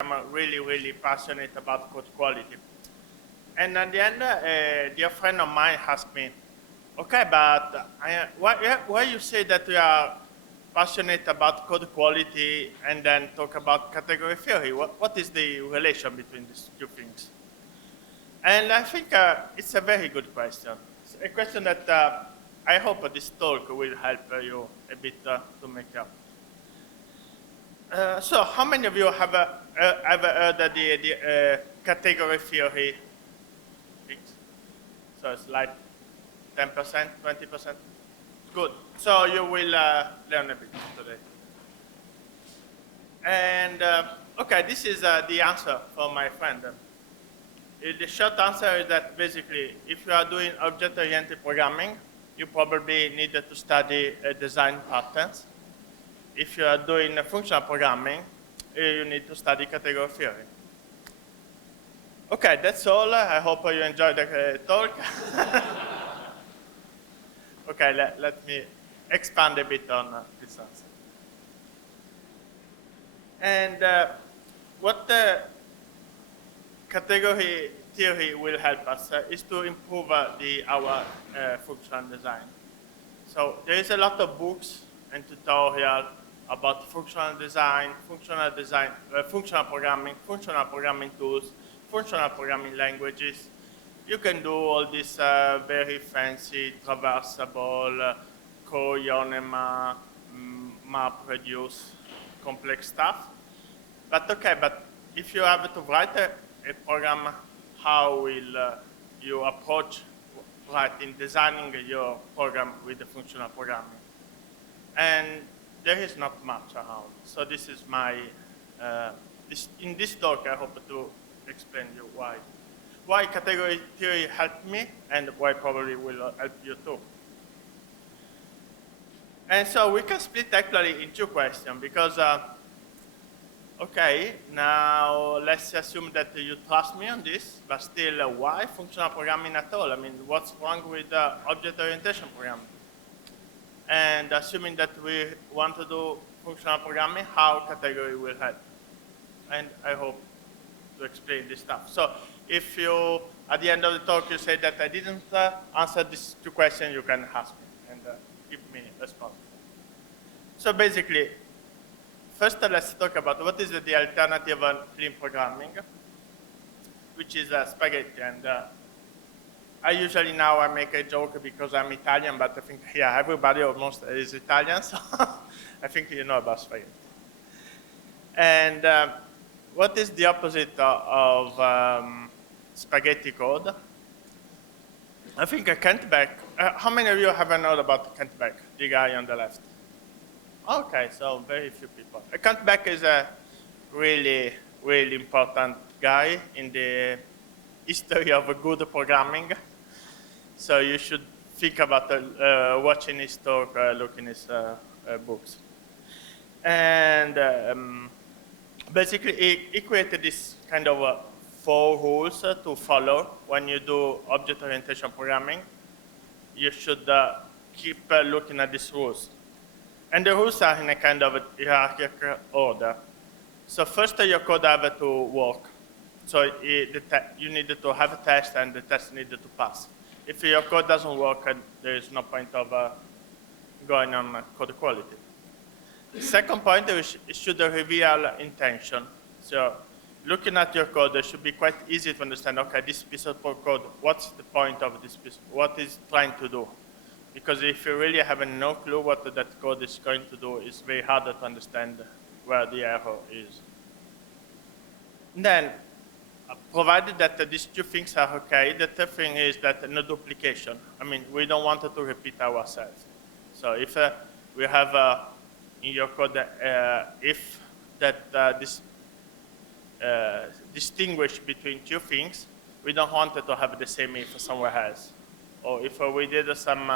I'm really, really passionate about code quality. And at the end, a dear friend of mine asked me, okay, but why you say that you are passionate about code quality and then talk about category theory? What is the relation between these two things? And I think it's a very good question. It's a question that I hope this talk will help you a bit to make up. So how many of you have ever heard the category theory things? So it's like 10%, 20%? Good. So you will learn a bit today. And okay, this is the answer for my friend. The short answer is that basically, if you are doing object-oriented programming, you probably need to study design patterns. If you are doing functional programming, you need to study category theory. Okay, that's all. I hope you enjoyed the talk. Okay, let me expand a bit on this answer. And what the category theory will help us is to improve our functional design. So there is a lot of books and tutorials about functional programming tools, functional programming languages. You can do all this very fancy, traversable, co-Ionema, MapReduce, complex stuff. But okay, but if you have to write a program, how will you approach writing, designing your program with the functional programming? And there is not much around. So this is my, in this talk, I hope to explain you why category theory helped me and why probably will help you too. And so we can split actually in two questions because, okay, now let's assume that you trust me on this, but still why functional programming at all? I mean, what's wrong with object orientation programming? And assuming that we want to do functional programming, how category will help? And I hope to explain this stuff. So if you, at the end of the talk, you say that I didn't answer these two questions, you can ask me and give me a response. So basically, first let's talk about what is the alternative on clean programming, which is spaghetti. And I usually now I make a joke because I'm Italian, but I think yeah, everybody almost is Italian, so I think you know about spaghetti. And what is the opposite of spaghetti code? I think a Kent-Beck. How many of you have heard about Kent-Beck, the guy on the left? Okay, so very few people. Kent-Beck is a really, really important guy in the history of good programming. So you should think about watching his talk, looking his books. And basically, he created this kind of 4 rules to follow when you do object orientation programming. You should keep looking at these rules. And the rules are in a kind of hierarchical order. So first, your code has to work. So you need to have a test, and the test needs to pass. If your code doesn't work, there is no point of going on code quality. The second point is it should reveal intention. So looking at your code, it should be quite easy to understand, okay, this piece of code, what's the point of this piece? What is trying to do? Because if you really have no clue what that code is going to do, it's very hard to understand where the error is. And then, provided that these two things are okay, the third thing is that no duplication. I mean, we don't want to repeat ourselves. So if we have in your code if that this distinguish between two things, we don't want it to have the same if somewhere else. Or if we did some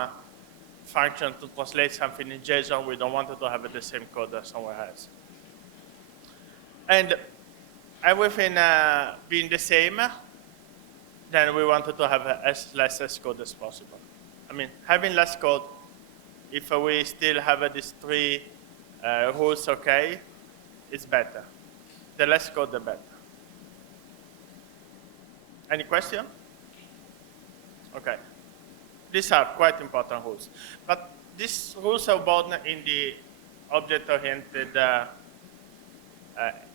function to translate something in JSON, we don't want it to have the same code somewhere else. And everything being the same, then we wanted to have as less code as possible. I mean, having less code, if we still have these 3 rules okay, it's better. the less code, the better. Any question? Okay. These are quite important rules. But these rules are born in the object-oriented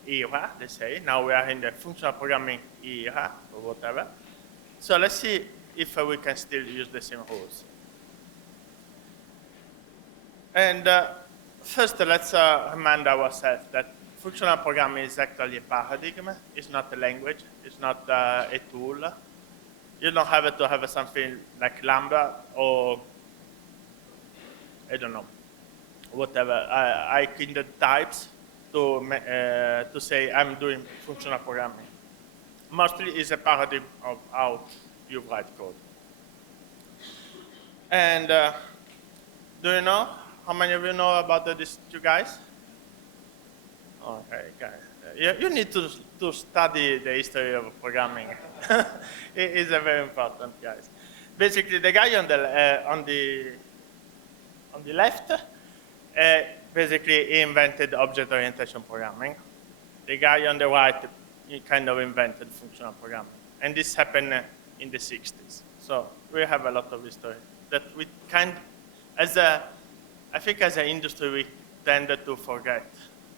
era, let's say. Now we are in the functional programming era, or whatever. So let's see if we can still use the same rules. And first, let's remind ourselves that functional programming is actually a paradigm. It's not a language. It's not a tool. You don't have to have something like Lambda or, I don't know, whatever. I kind types to say I'm doing functional programming. Mostly it's a paradigm of how you write code. And do you know? How many of you know about these two guys? Okay, guys. You need to study the history of programming. It is a very important, guys. Basically, the guy on the left, basically he invented object orientation programming. The guy on the right, he kind of invented functional programming, and this happened in the 60s. So we have a lot of history that we I think as an industry, we tended to forget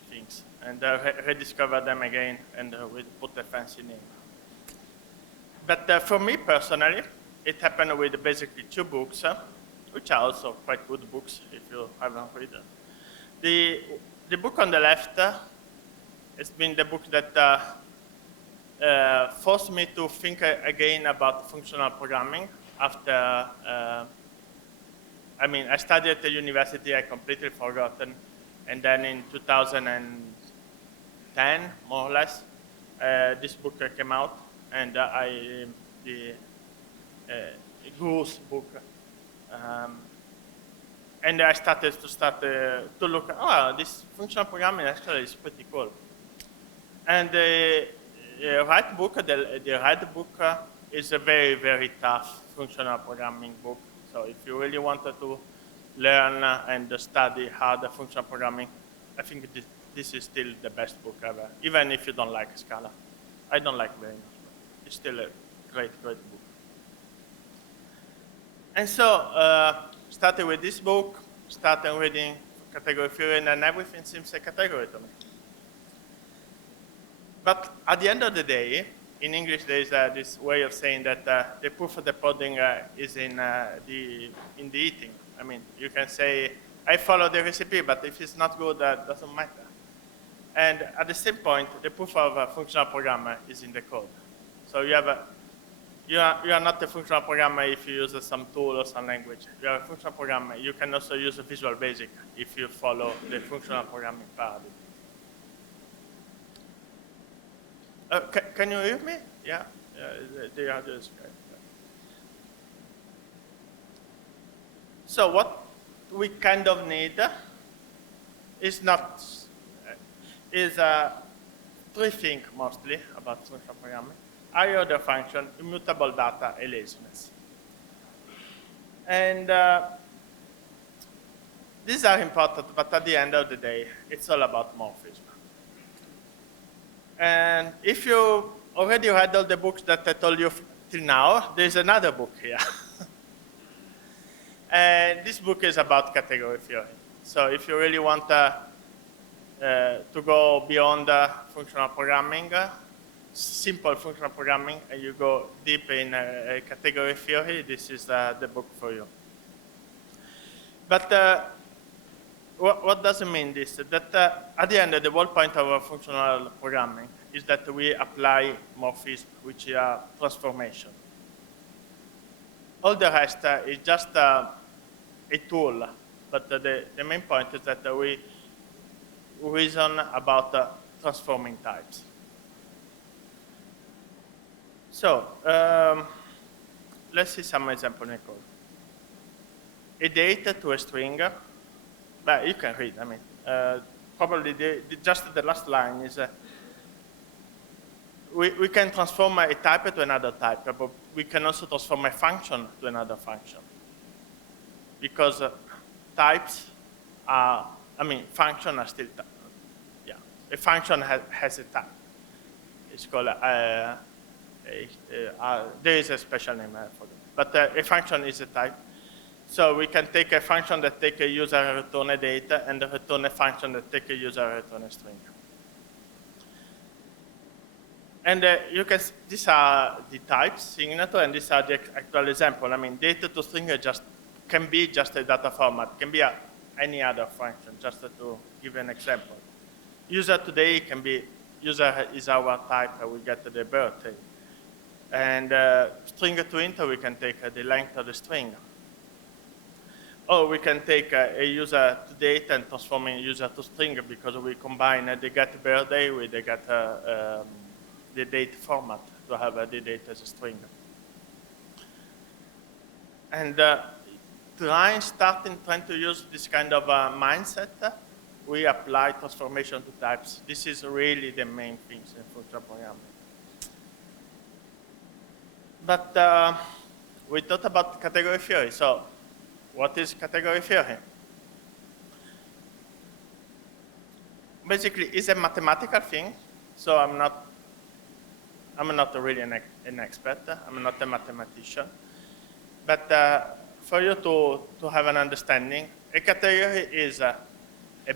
things and rediscover them again, and we put a fancy name. But for me personally, it happened with basically two books, which are also quite good books if you haven't read them. The book on the left has been the book that forced me to think again about functional programming after I studied at the university, I completely forgotten, and then in 2010, more or less, this book came out, and the Guru's book, and I started to look, this functional programming actually is pretty cool. And the right book is a very, very tough functional programming book. So if you really wanted to learn and study hard functional programming, I think this is still the best book ever, even if you don't like Scala. I don't like very much, but it's still a great, great book. And so, started with this book, started reading category theory, and then everything seems a category to me. But at the end of the day, in English, there is this way of saying that the proof of the pudding is in the eating. I mean, you can say, I follow the recipe, but if it's not good, that doesn't matter. And at the same point, the proof of a functional programmer is in the code. So you are not a functional programmer if you use some tool or some language. You are a functional programmer. You can also use a Visual Basic if you follow the functional programming paradigm. Can you hear me? Yeah, the audio is great. So what we kind of need is three things mostly about functional programming: higher order function, immutable data, and laziness. And these are important, but at the end of the day, it's all about morphism. And if you already read all the books that I told you till now, there's another book here. And this book is about category theory. So if you really want to go beyond functional programming, simple functional programming, and you go deep in category theory, this is the book for you. But what does it mean this? That at the end, the whole point of our functional programming is that we apply morphism, which are transformation. All the rest is just a tool, but the main point is that we reason about transforming types. So let's see some example in code. A date to a string. But you can read. I mean, probably just the last line is we can transform a type to another type, but we can also transform a function to another function. Because types are, functions are still, a function has a type. It's called there is a special name for them. But a function is a type. So we can take a function that take a user return a data and return a function that take a user return a string. And you can, these are the types, signature, and these are the actual example. I mean, data to string can be just a data format, can be any other function, just to give an example. User today can be, user is our type, we get the birthday. And string to int, we can take the length of the string. Or we can take a user to date and transform a user to string because we combine the get birthday with the get the date format to have the date as a string. And trying to use this kind of mindset, we apply transformation to types. This is really the main things in functional programming. But we thought about category theory. So what is category theory? Basically, it's a mathematical thing. So I'm not really an expert. I'm not a mathematician. But for you to have an understanding, a category is a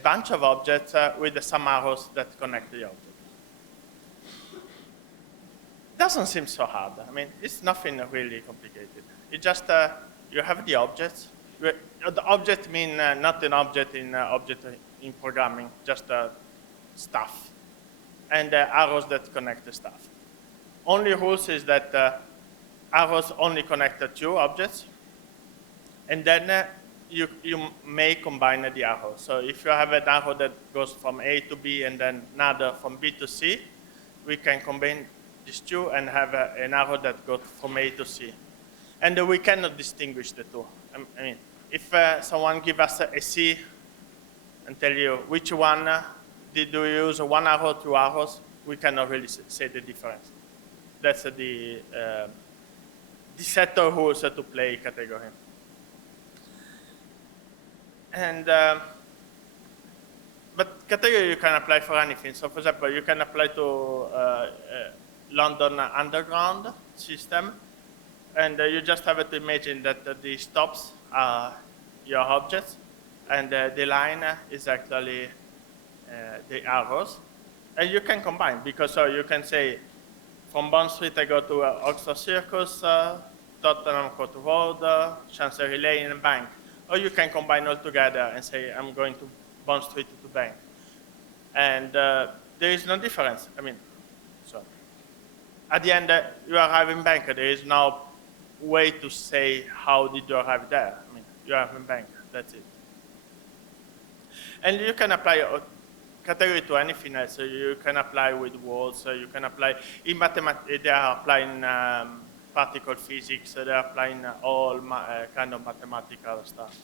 bunch of objects with some arrows that connect the object. Doesn't seem so hard. I mean, it's nothing really complicated. It's just you have the objects. The object means not an object in programming, just stuff, and arrows that connect the stuff. Only rules is that arrows only connect two objects, and then you may combine the arrows. So if you have an arrow that goes from A to B and then another from B to C, we can combine these two and have an arrow that goes from A to C. And we cannot distinguish the two. I mean, if someone gives us a C and tell you which one, did you use one arrow, two arrows, we cannot really say the difference. That's the set of rules to play category. And but category you can apply for anything. So for example, you can apply to London Underground system, and you just have to imagine that the stops are your objects, and the line is actually the arrows. And you can combine, because you can say, from Bond Street I go to Oxford Circus, Tottenham Court Road, Chancery Lane, and Bank. Or you can combine all together and say, I'm going to Bond Street to Bank. And there is no difference. I mean, so at the end, you arrive in Bank. There is no way to say, how did you arrive there? I mean, you arrive in Bank. That's it. And you can apply a category to anything else. So you can apply with words. You can apply in mathematics. They are applying particle physics. They are applying all kind of mathematical stuff.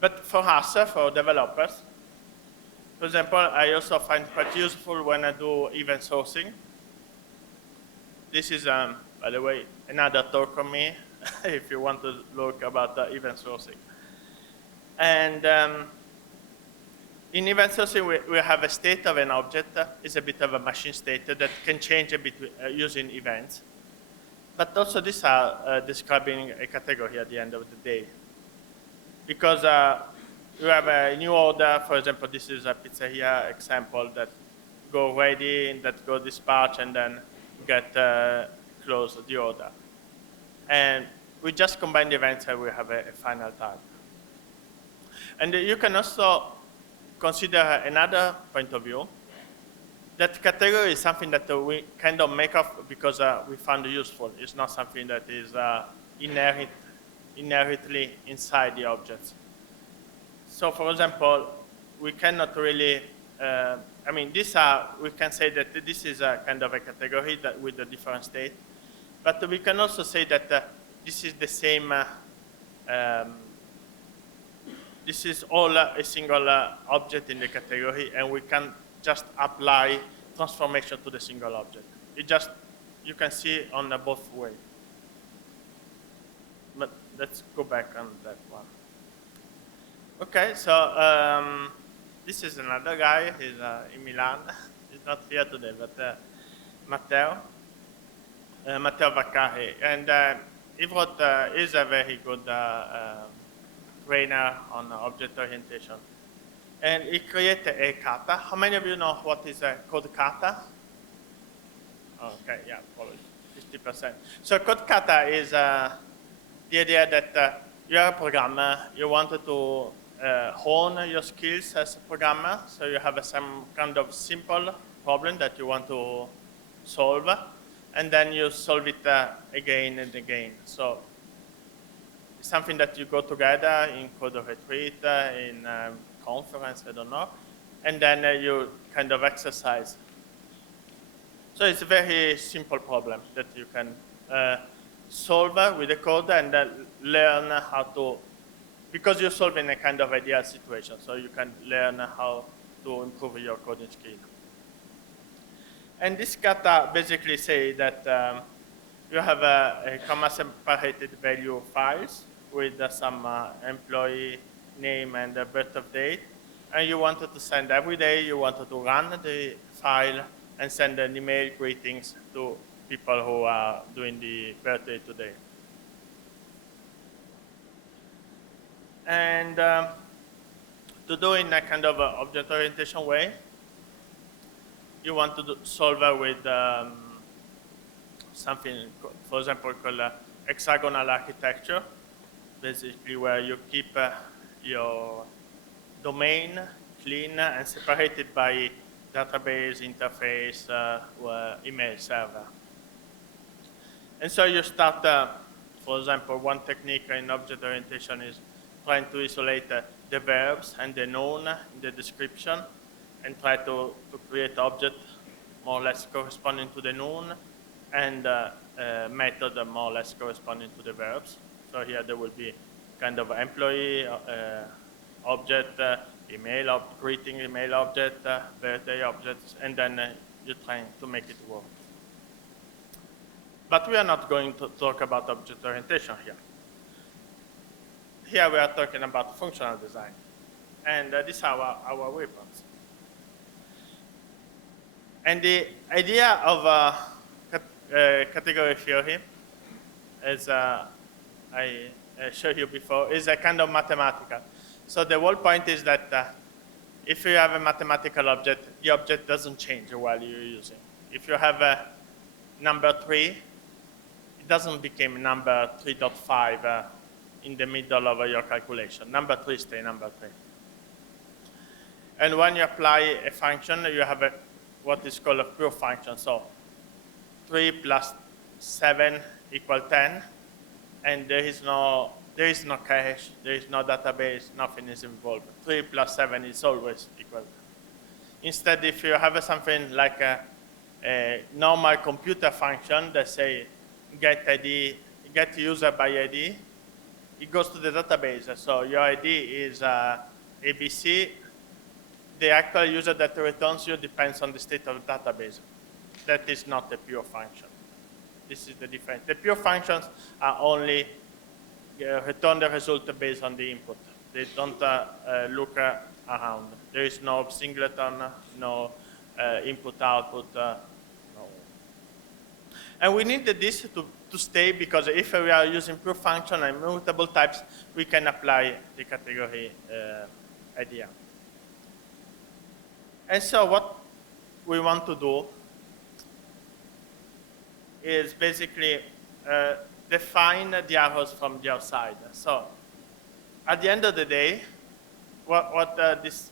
But for us, for developers, for example, I also find quite useful when I do event sourcing. This is, by the way, another talk on me, if you want to look about event sourcing. And in event sourcing, we have a state of an object. It's a bit of a machine state that can change a bit using events. But also these are describing a category at the end of the day. Because you have a new order, for example, this is a pizzeria example that go ready, that go dispatch, and then get close the order. And we just combine the events and we have a final type. And you can also consider another point of view. That category is something that we kind of make up because we found it useful. It's not something that is inherently inside the objects. So for example, we cannot really, I mean, we can say that this is a kind of a category that with a different state. But we can also say that this is the same, this is all a single object in the category, and we can just apply transformation to the single object. It just, you can see on both ways. But let's go back on that one. Okay, so This is another guy. He's in Milan. He's not here today, but Matteo. Matteo Vaccari. And he wrote, is a very good trainer on object orientation. And he created a kata. How many of you know what is code kata? Okay, yeah, probably 50%. So code kata is the idea that you're a programmer, you wanted to hone your skills as a programmer, so you have some kind of simple problem that you want to solve, and then you solve it again and again. So it's something that you go together in code retreat, in conference, I don't know, and then you kind of exercise. So it's a very simple problem that you can solve with the code and learn how to, because you're solving a kind of ideal situation, so you can learn how to improve your coding skill. And this kata basically say that you have a comma separated value files with some employee name and birth of date, and you wanted to send every day, you wanted to run the file and send an email greetings to people who are doing the birthday today. And to do in a kind of object orientation way, you want to solve with something, for example, called hexagonal architecture, basically where you keep your domain clean and separated by database, interface, or email server. And so you start, for example, one technique in object orientation is trying to isolate the verbs and the noun in the description and try to create object more or less corresponding to the noun and method more or less corresponding to the verbs. So here there will be kind of employee object, greeting email object, birthday objects, and then you're trying to make it work. But we are not going to talk about object orientation here. Here we are talking about functional design. And these are our weapons. And the idea of category theory, as I showed you before, is a kind of mathematical. So the whole point is that if you have a mathematical object, the object doesn't change while you're using. If you have a number 3, it doesn't become number 3.5 in the middle of your calculation. Number 3 stays number 3. And when you apply a function, you have what is called a pure function. So 3 plus 7 equals 10, and there is no cache, there is no database, nothing is involved. 3 plus 7 is always equal. Instead, if you have something like a normal computer function that say get user by ID, it goes to the database. So your ID is ABC. The actual user that returns you depends on the state of the database. That is not a pure function. This is the difference. The pure functions are only return the result based on the input. They don't look around. There is no singleton, no input-output. No. And we need this to stay, because if we are using pure function and mutable types, we can apply the category idea. And so what we want to do is basically define the arrows from the outside. So at the end of the day, what this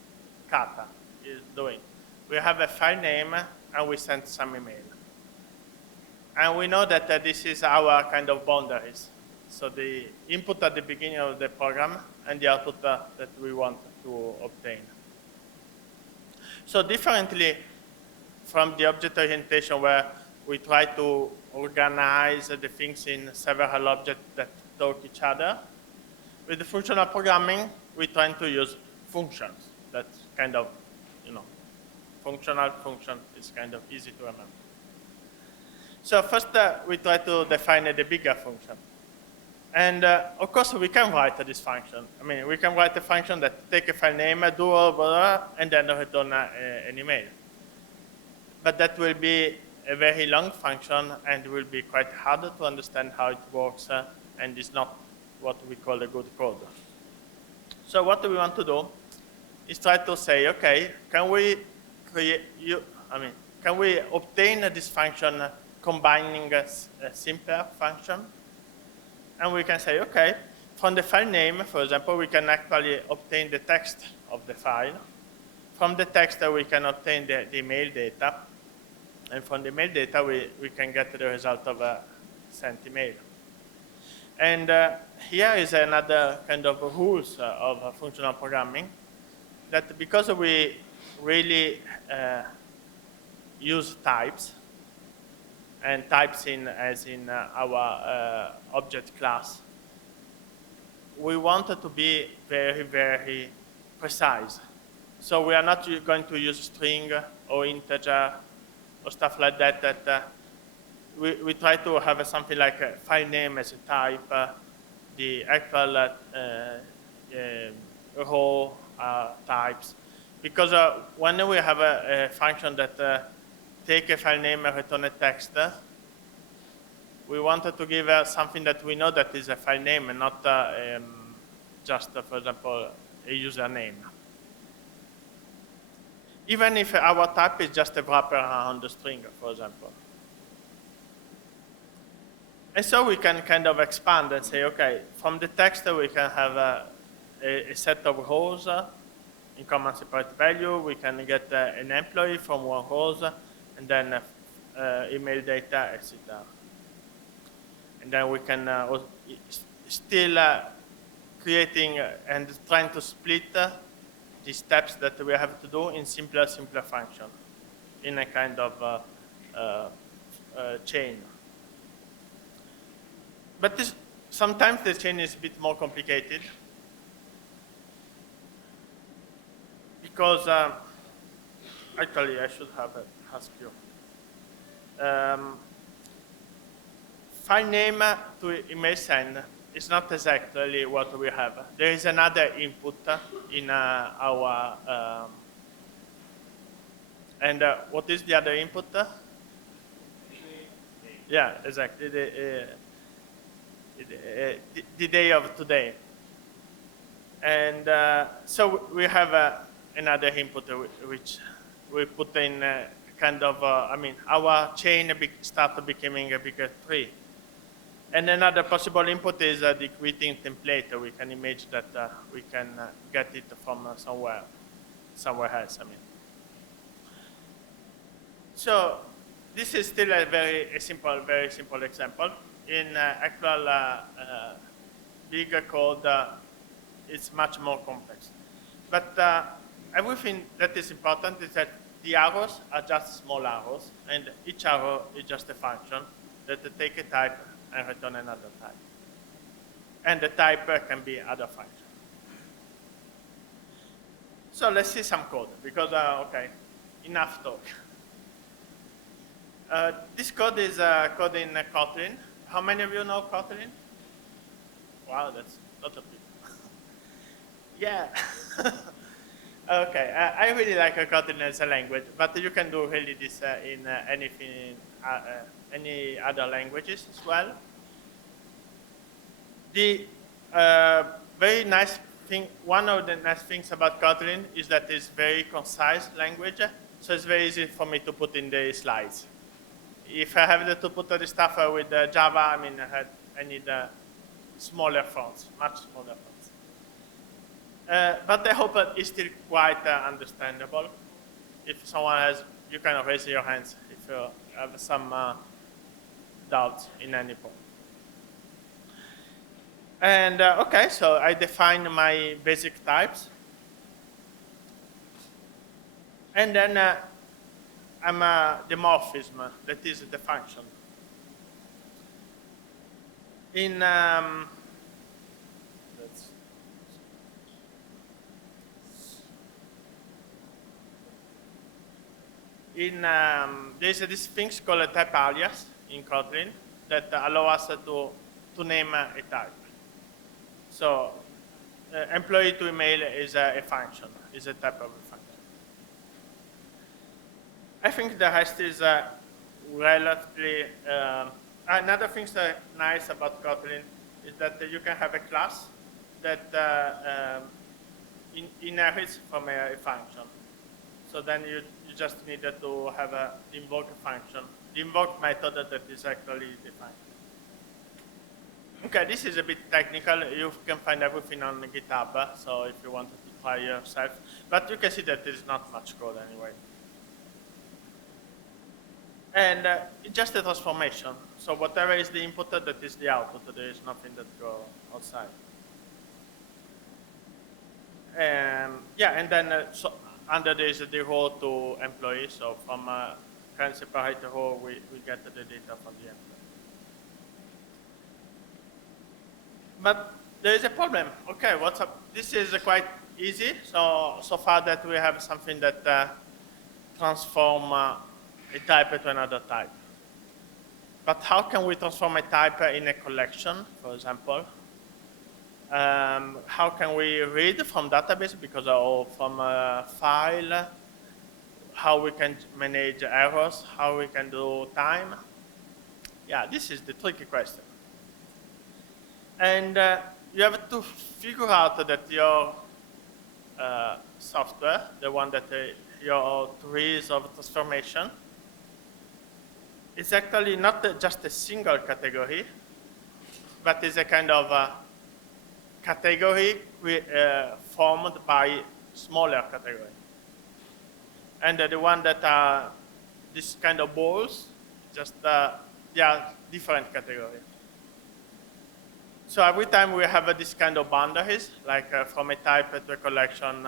kata is doing, we have a file name and we send some email. And we know that this is our kind of boundaries. So the input at the beginning of the program and the output that we want to obtain. So differently from the object orientation, where we try to organize the things in several objects that talk each other, with the functional programming, we try to use functions. That's kind of, functional function is kind of easy to remember. So first, we try to define the bigger function. And of course, we can write this function. I mean, we can write a function that take a file name, do all, blah, and then return an email. But that will be a very long function and will be quite hard to understand how it works, and is not what we call a good code. So what we want to do is try to say, okay, can we can we obtain this function combining a simpler function? And we can say, okay, from the file name, for example, we can actually obtain the text of the file. From the text, we can obtain the email data. And from the email data, we can get the result of a sent email. And here is another kind of rules of functional programming, that because we really use types, and types as in our object class, we want it to be very, very precise. So we are not going to use string or integer or stuff like that. We try to have something like a file name as a type, the actual row types. Because when we have a function that take a file name and return a text, we wanted to give something that we know that is a file name and not just, for example, a username. Even if our type is just a wrapper around the string, for example. And so we can kind of expand and say, okay, from the text we can have a set of rows in common separate value. We can get an employee from one row, and then email data, etc. And then we can still creating and trying to split the steps that we have to do in simpler function, in a kind of chain. But sometimes the chain is a bit more complicated, because actually I should have asked you. File name to email send is not exactly what we have. There is another input in our, and what is the other input? Yeah, exactly, the day of today. And so we have another input which we put in kind of, our chain start becoming a bigger tree. And another possible input is the greeting template. We can imagine that we can get it from somewhere else. So this is still a very simple example. In actual bigger code, it's much more complex. But everything that is important is that the arrows are just small arrows, and each arrow is just a function that take a type and return another type. And the type can be other function. So let's see some code, because, okay, enough talk. This code is code in Kotlin. How many of you know Kotlin? Wow, that's a lot of people. Yeah. Okay, I really like Kotlin as a language, but you can do really this in anything, any other languages as well. The very nice thing, one of the nice things about Kotlin is that it's very concise language, so it's very easy for me to put in the slides. If I have to put the stuff with Java, I need smaller fonts, much smaller fonts. But I hope it's still quite understandable. If someone has, you can raise your hands if you have some doubts in any point. And okay, so I define my basic types. And then I'm the morphism, that is the function. In there's this thing called a type alias in Kotlin that allow us to name a type. So employee to email is a function, is a type of a function. I think the rest is relatively, another thing that's nice about Kotlin is that you can have a class that inherits from a function. So then you just need to have a invoke function, the invoke method that is actually defined. Okay, this is a bit technical. You can find everything on GitHub, so if you wanted to try yourself. But you can see that there's not much code anyway. And it's just a transformation. So whatever is the input, that is the output. There is nothing that goes outside. Yeah, and then so under there is the row to employee. So from can separate the row, we get the data from the employee. But there is a problem. Okay, what's up? This is quite easy. So far that we have something that transform a type to another type. But how can we transform a type in a collection, for example? How can we read from database or from a file? How we can manage errors? How we can do time? Yeah, this is the tricky question. And you have to figure out that your software, the one that your trees of transformation, is actually not just a single category, but is a kind of category formed by smaller category. And the one that are this kind of balls, just they are different categories. So every time we have this kind of boundaries, like from a type to a collection,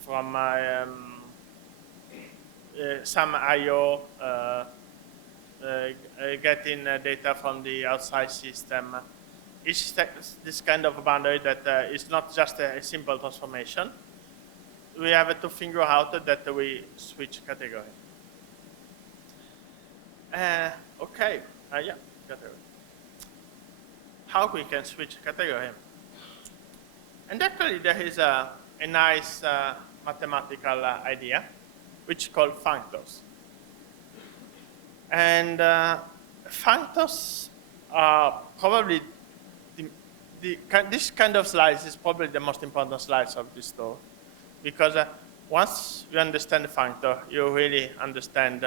from some I/O, getting data from the outside system. Each this kind of boundary that is not just a simple transformation. We have to figure out that we switch category. Okay, yeah, category. How we can switch category? And actually, there is a nice mathematical idea, which is called functors. And functors are probably this kind of slides is probably the most important slides of this talk, because once you understand the functor, you really understand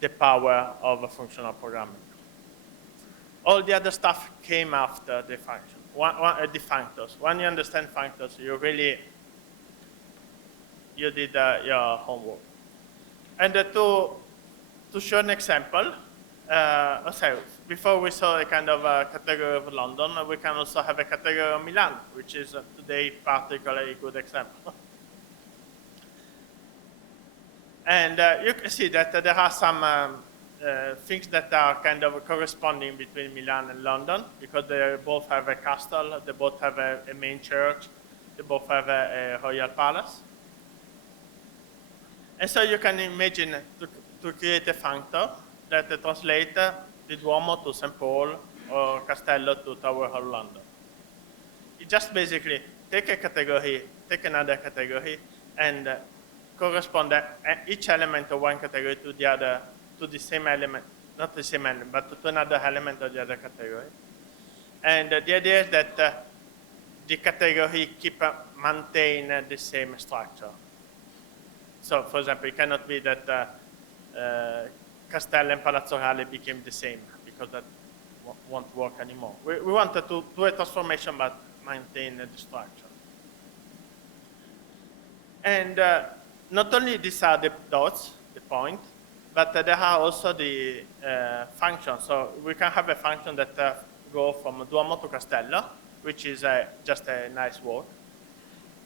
the power of functional programming. All the other stuff came after the function, the functors. When you understand functors, you did your homework. And to show an example, before we saw a kind of a category of London, we can also have a category of Milan, which is today particularly good example. And you can see that there are some things that are kind of corresponding between Milan and London, because they both have a castle, they both have a main church, they both have a royal palace. And so you can imagine to create a functor that translates the Duomo to St. Paul or Castello to Tower of London. It just basically take a category, take another category, and correspond each element of one category to the other, to the same element, not the same element, but to another element of the other category. And the idea is that the category maintain the same structure. So, for example, it cannot be that Castello and Palazzo Reale became the same, because that won't work anymore. We wanted to do a transformation but maintain the structure. And not only these are the dots, the point, but there are also the functions. So we can have a function that go from Duomo to Castello, which is just a nice word.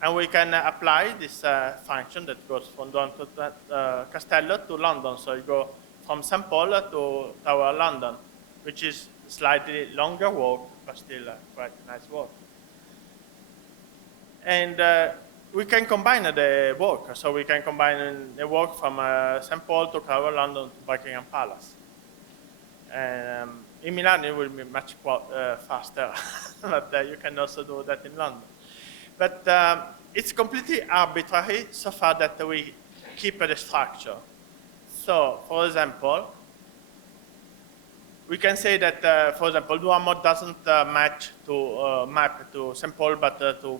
And we can apply this function that goes from Duomo to Castello to London. So you go from St. Paul to Tower of London, which is slightly longer word, but still quite a nice word. And we can combine the work. So we can combine the work from St. Paul to Tower of London to Buckingham Palace. In Milan, it will be much faster, but you can also do that in London. But it's completely arbitrary so far that we keep the structure. So, for example, we can say that, for example, Duomo doesn't match to map to St. Paul, but to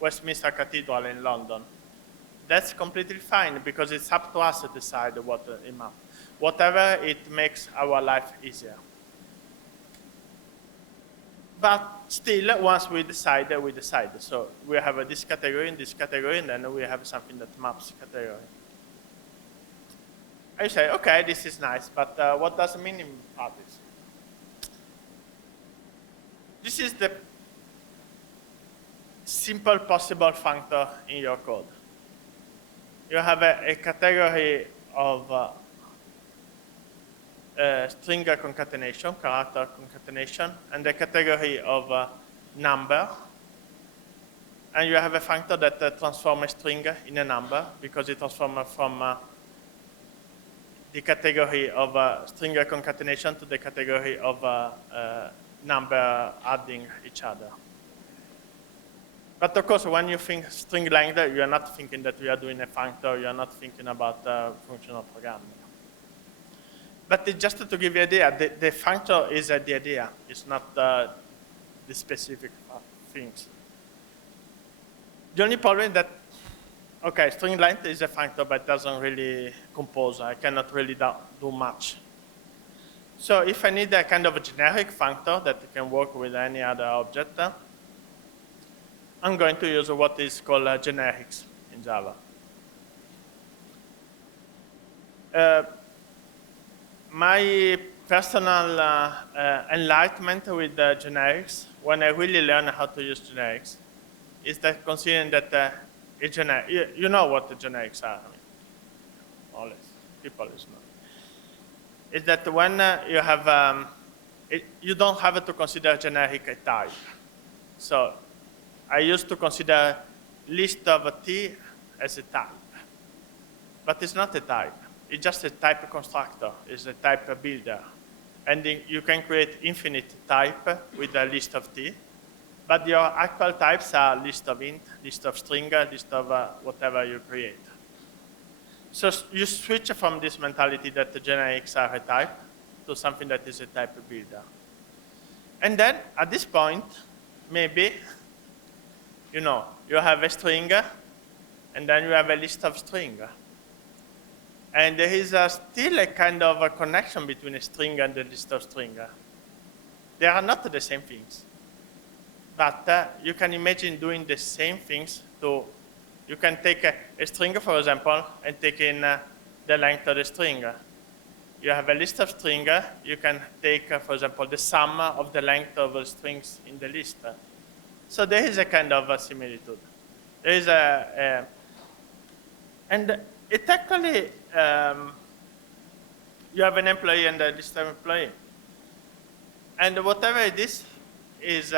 Westminster Cathedral in London. That's completely fine because it's up to us to decide what it maps. Whatever it makes our life easier. But still, once we decide, we decide. So we have this category and this category, and then we have something that maps category. I say, okay, this is nice, but what does it mean in practice? This is the simple possible functor in your code. You have a category of string concatenation, character concatenation, and a category of number. And you have a functor that transforms a string in a number because it transforms from the category of string concatenation to the category of number adding each other. But of course, when you think string length, you are not thinking that we are doing a functor, you are not thinking about functional programming. But just to give you an idea, the functor is the idea, it's not the specific things. The only problem is that, okay, string length is a functor, but it doesn't really compose. I cannot really do much. So if I need a kind of a generic functor that can work with any other object, I'm going to use what is called generics in Java. My personal enlightenment with generics, when I really learn how to use generics, is that considering that you know what the generics are, I mean, more or less, people is not. Is that when you have, you don't have to consider generic a type. So I used to consider list of T as a type, but it's not a type. It's just a type constructor. It's a type builder. And you can create infinite type with a list of T, but your actual types are list of int, list of string, list of whatever you create. So you switch from this mentality that the generics are a type to something that is a type builder. And then at this point, maybe, you know, you have a string, and then you have a list of string. And there is still a kind of a connection between a string and a list of string. They are not the same things. But you can imagine doing the same things to, you can take a string, for example, and take in the length of the string. You have a list of string, you can take, for example, the sum of the length of the strings in the list. So there is a kind of a similitude. There is and it actually, you have an employee and a list of employee. And whatever it is this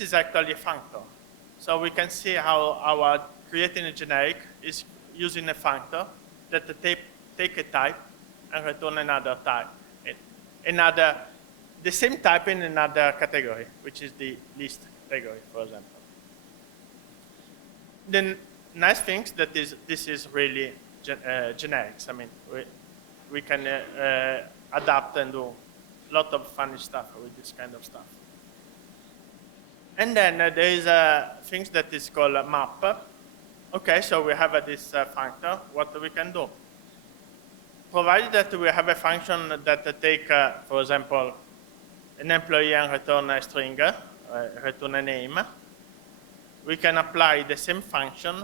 is actually a functor. So we can see how our creating a generic is using a functor that take a type and return another type. The same type in another category, which is the list category, for example. The nice thing is that this is really generics. I mean, we can adapt and do a lot of funny stuff with this kind of stuff. And then there is things that is called a map. Okay, so we have this functor. What we can do? Provided that we have a function that take, for example, an employee and return a string, return a name, we can apply the same function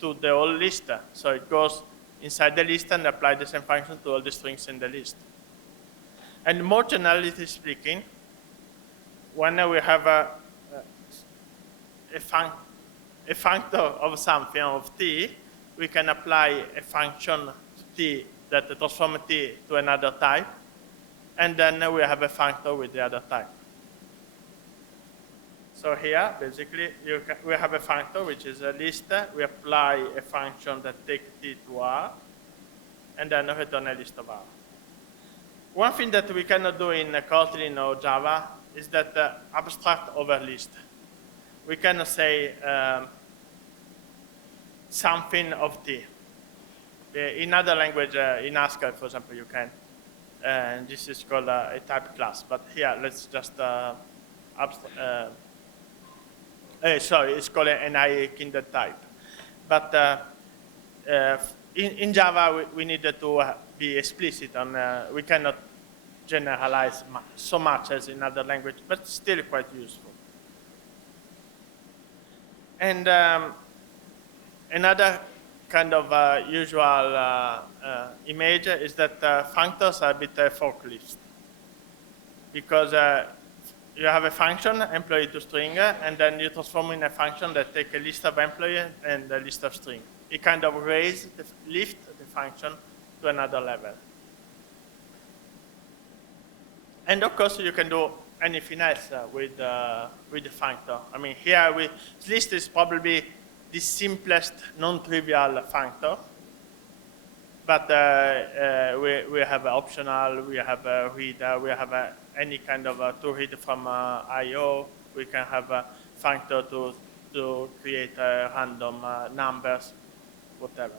to the whole list. So it goes inside the list and apply the same function to all the strings in the list. And more generally speaking, when we have a functor of something, of T, we can apply a function to T that transforms T to another type, and then we have a functor with the other type. So here, basically, we have a functor, which is a list. We apply a function that takes T to R, and then return a list of R. one thing that we cannot do in Kotlin or Java is that abstract over list. We cannot say something of T. In other language, in Haskell, for example, you can. And this is called a type class. But here, let's just sorry, it's called an I kindred type. But in Java, we needed to be explicit on, we cannot generalize so much as in other language, but still quite useful. And another kind of usual image is that functors are a bit forklift, because you have a function, employee to string, and then you transform in a function that takes a list of employee and a list of string. It kind of lift the function to another level. And of course, you can do anything else with the functor. I mean, here, list is probably the simplest, non-trivial functor. But we have optional, we have a reader, we have any kind of to read from I/O. We can have a functor to create random numbers, whatever.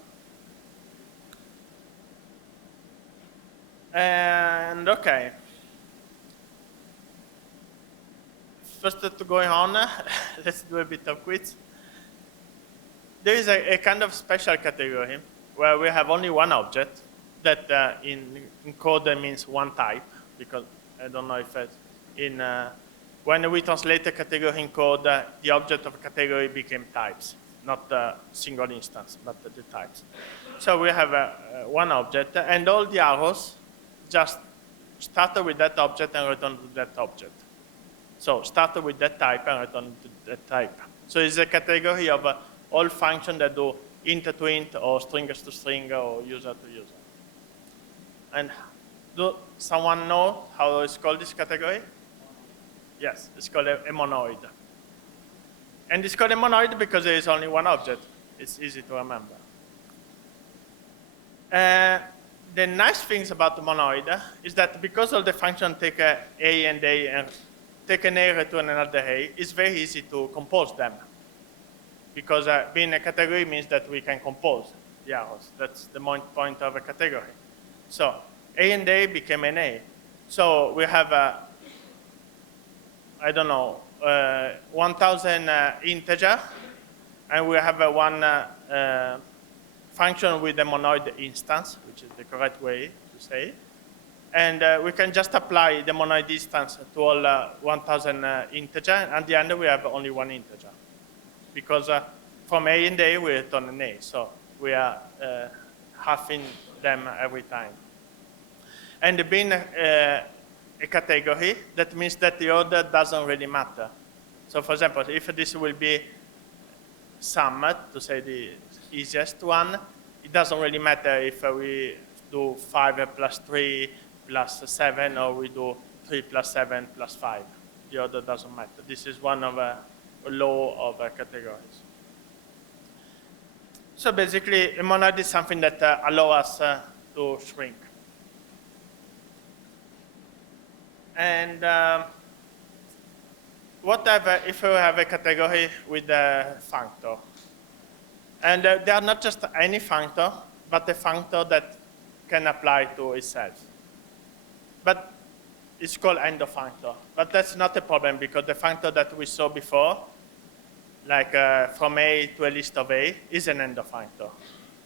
And okay. First to going on, let's do a bit of quiz. There is a kind of special category where we have only one object that in code means one type, because I don't know if when we translate a category in code, the object of a category became types, not a single instance, but the types. So we have one object, and all the arrows just start with that object and return to that object. So start with that type and return to that type. So it's a category of all functions that do int to int or stringers to string or user to user. And do someone know how it's called this category? Yes, it's called a monoid. And it's called a monoid because there is only one object. It's easy to remember. The nice things about the monoid is that because all the functions take A and A and take an A, return another A, it's very easy to compose them. Because being a category means that we can compose the arrows. That's the point of a category. So A and A became an A. So we have, I don't know, 1,000 integer, and we have one function with a monoid instance, which is the correct way to say it. And we can just apply the monoid instance to all 1,000 integer, and at the end we have only one integer. Because from A and A, we return an A. So we are halving them every time. And being a category, that means that the order doesn't really matter. So for example, if this will be sum, to say the easiest one, it doesn't really matter if we do 5 plus 3 plus 7, or we do 3 plus 7 plus 5. The order doesn't matter. This is one of a law of categories. So basically, a monad is something that allows us to shrink. And whatever if we have a category with a functor? And they are not just any functor, but a functor that can apply to itself. But it's called end of functor. But that's not a problem, because the functor that we saw before, like from A to a list of A, is an end of functor.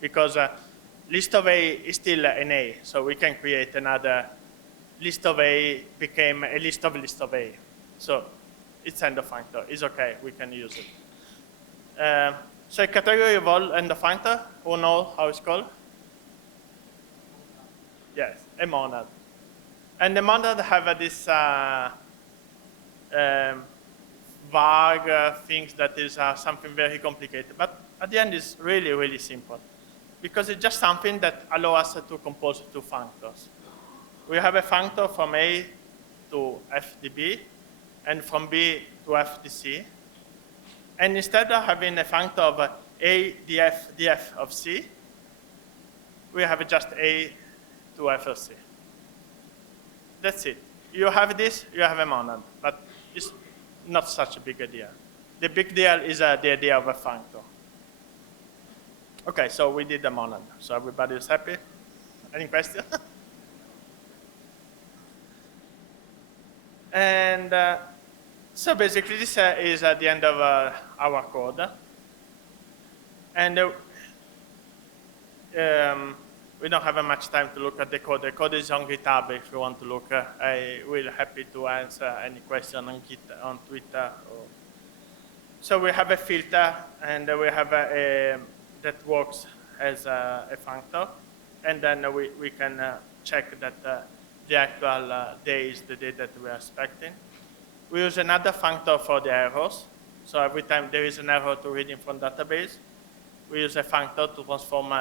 Because list of A is still an A, so we can create another list of A became a list of A. So it's end of functor. It's okay, we can use it. So a category of all end of functor, who knows how it's called? Yes, a monad. And the monad have this vague things that is something very complicated. But at the end, it's really, really simple. Because it's just something that allows us to compose two functors. We have a functor from A to FDB, and from B to FDC. And instead of having a functor of A, df, df of C, we have just A to F of C. that's it. You have this, you have a monad, but it's not such a big idea. The big deal is the idea of a functor. Okay, so we did the monad. So everybody is happy? Any question? And so basically this is at the end of our code. And we don't have much time to look at the code. The code is on GitHub if you want to look. I will be happy to answer any question on Twitter. So we have a filter, and we have that works as a functor. And then we can check that the actual day is the day that we are expecting. We use another functor for the errors. So every time there is an error to reading from database, we use a functor to transform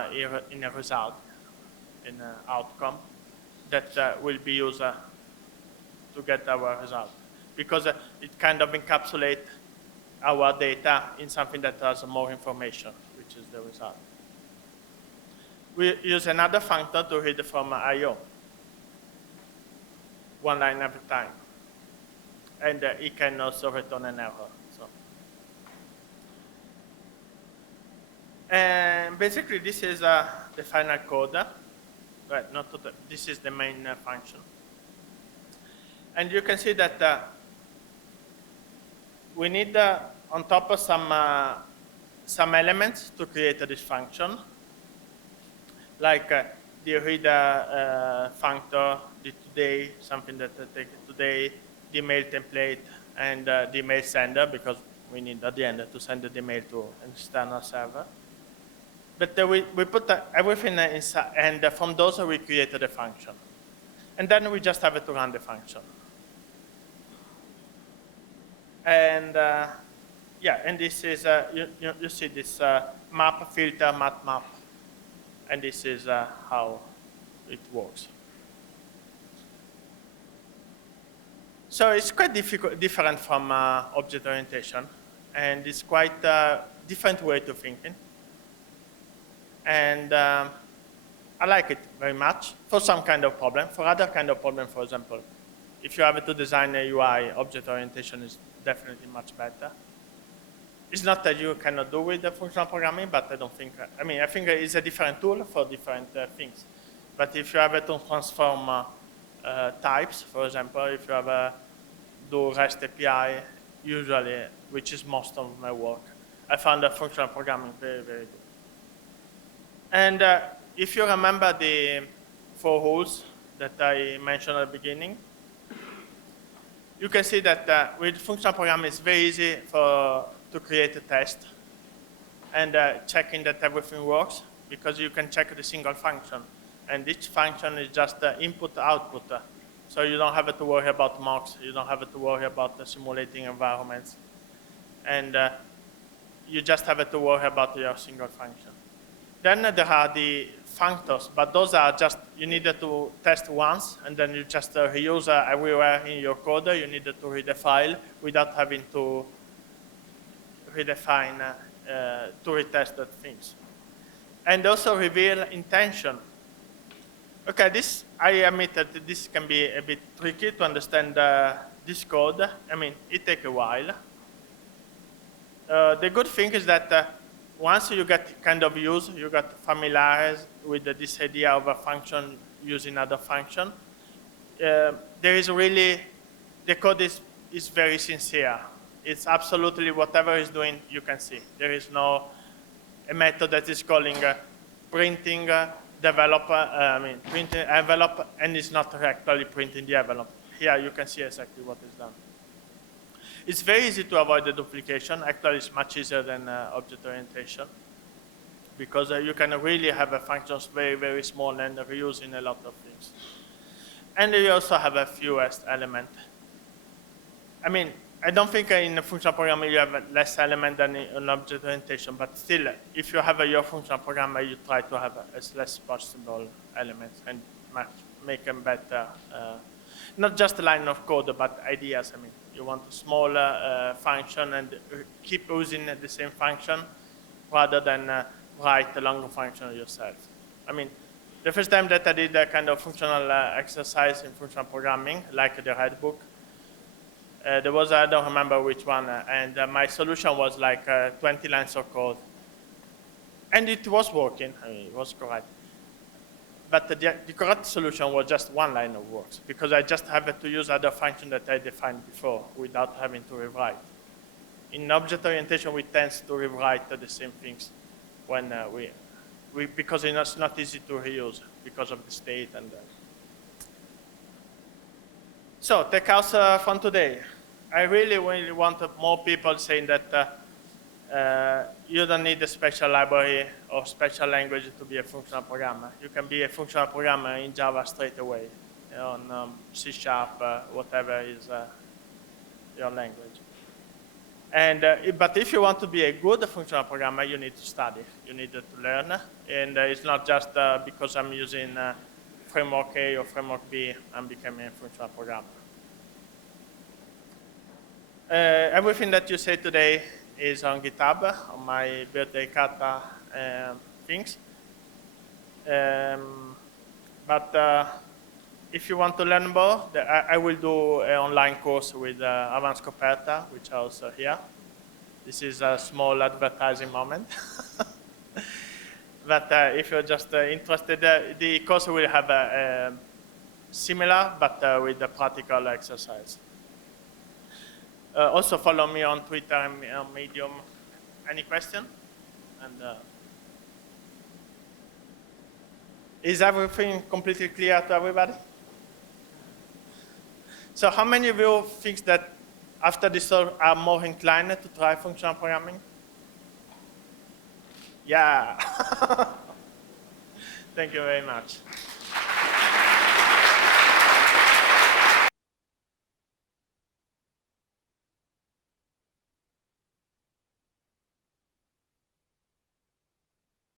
in a result, in an outcome that will be used to get our result. Because it kind of encapsulates our data in something that has more information, which is the result. We use another functor to read from I/O, one line at a time. And it can also return an error. And basically, this is the final code. Right, not total. This is the main function. And you can see that we need, on top of some elements to create this function, like the reader functor, the today, something that takes today, the email template, and the email sender, because we need at the end to send the email to an external server. But we put everything inside, and from those we created a function. And then we just have to run the function. And yeah, and this is, you see this map filter, map. And this is how it works. So it's quite different from object orientation. And it's quite a different way to thinking. And I like it very much for some kind of problem. For other kind of problem, for example, if you have to design a UI, object orientation is definitely much better. It's not that you cannot do with the functional programming, but I don't think, I mean, I think it's a different tool for different things. But if you have to transform types, for example, if you have do REST API, usually, which is most of my work, I found the functional programming very, very good. And if you remember the 4 rules that I mentioned at the beginning, you can see that with functional programming, it's very easy to create a test and checking that everything works, because you can check the single function. And each function is just input-output. So you don't have to worry about mocks. You don't have to worry about simulating environments. And you just have to worry about your single function. Then there are the functors, but those are just, you need to test once, and then you just reuse everywhere in your code. You need to read a file without having to redefine, to retest the things. And also reveal intention. Okay, this, I admit that this can be a bit tricky to understand this code. I mean, it takes a while. The good thing is that once you get kind of used, you get familiarized with this idea of a function using other function, there is really, the code is very sincere. It's absolutely whatever it's doing, you can see. There is no a method that is calling printing printing envelope, and it's not actually printing the envelope. Here you can see exactly what is done. It's very easy to avoid the duplication. Actually, it's much easier than object orientation, because you can really have functions very, very small and reusing a lot of things. And you also have a fewest element. I mean, I don't think in functional programming you have less element than in object orientation, but still, if you have your functional programmer, you try to have as less possible elements and make them better. Not just a line of code, but ideas. I mean, you want a smaller function and keep using the same function rather than write a longer function yourself. I mean, The first time that I did a kind of functional exercise in functional programming, like the Red Book, there was, I don't remember which one, and my solution was like 20 lines of code. And it was working, I mean, it was correct. But the correct solution was just one line of words, because I just have to use other function that I defined before without having to rewrite. In object orientation, we tend to rewrite the same things when because it's not easy to reuse because of the state. And so, takeouts from today. I really want more people saying that you don't need a special library or special language to be a functional programmer. You can be a functional programmer in Java straight away, on C#, whatever is your language. And, but if you want to be a good functional programmer, you need to study. You need to learn. And it's not just because I'm using framework A or framework B, I'm becoming a functional programmer. Everything that you say today is on GitHub, on my birthday kata things. But if you want to learn more, I will do an online course with Advanced Coperta, which are also here. This is a small advertising moment. But if you're just interested, the course will have similar, but with the practical exercise. Also follow me on Twitter and Medium. Any question? And is everything completely clear to everybody? So how many of you think that after this are more inclined to try functional programming? Yeah. Thank you very much.